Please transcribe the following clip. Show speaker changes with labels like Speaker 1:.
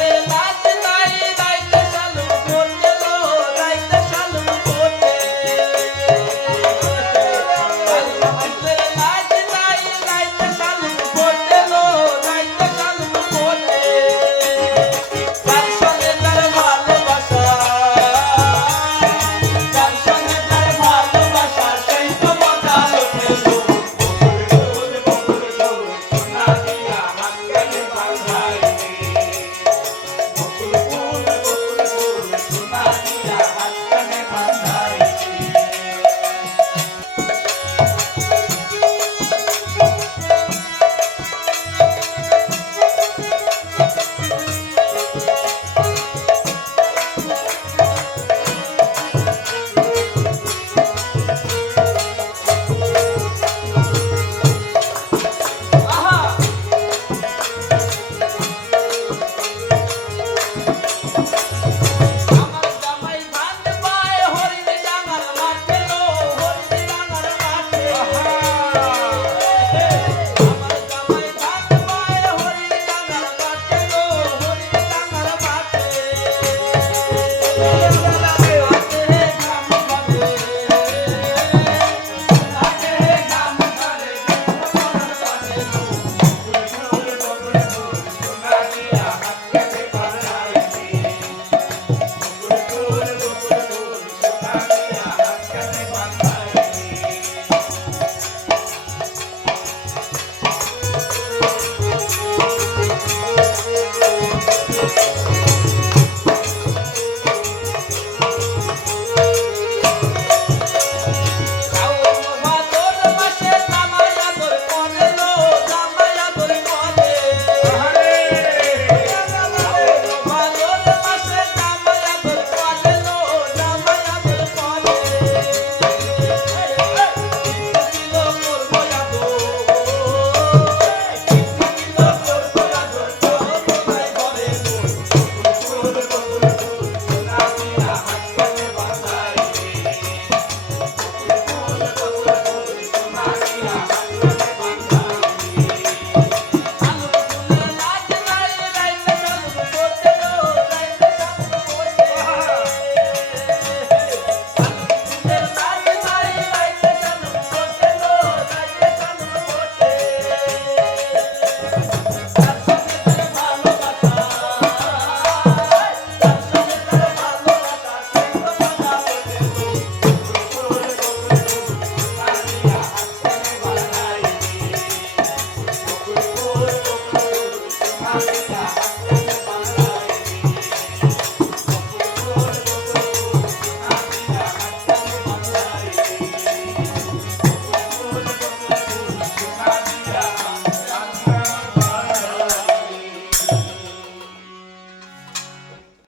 Speaker 1: Bye.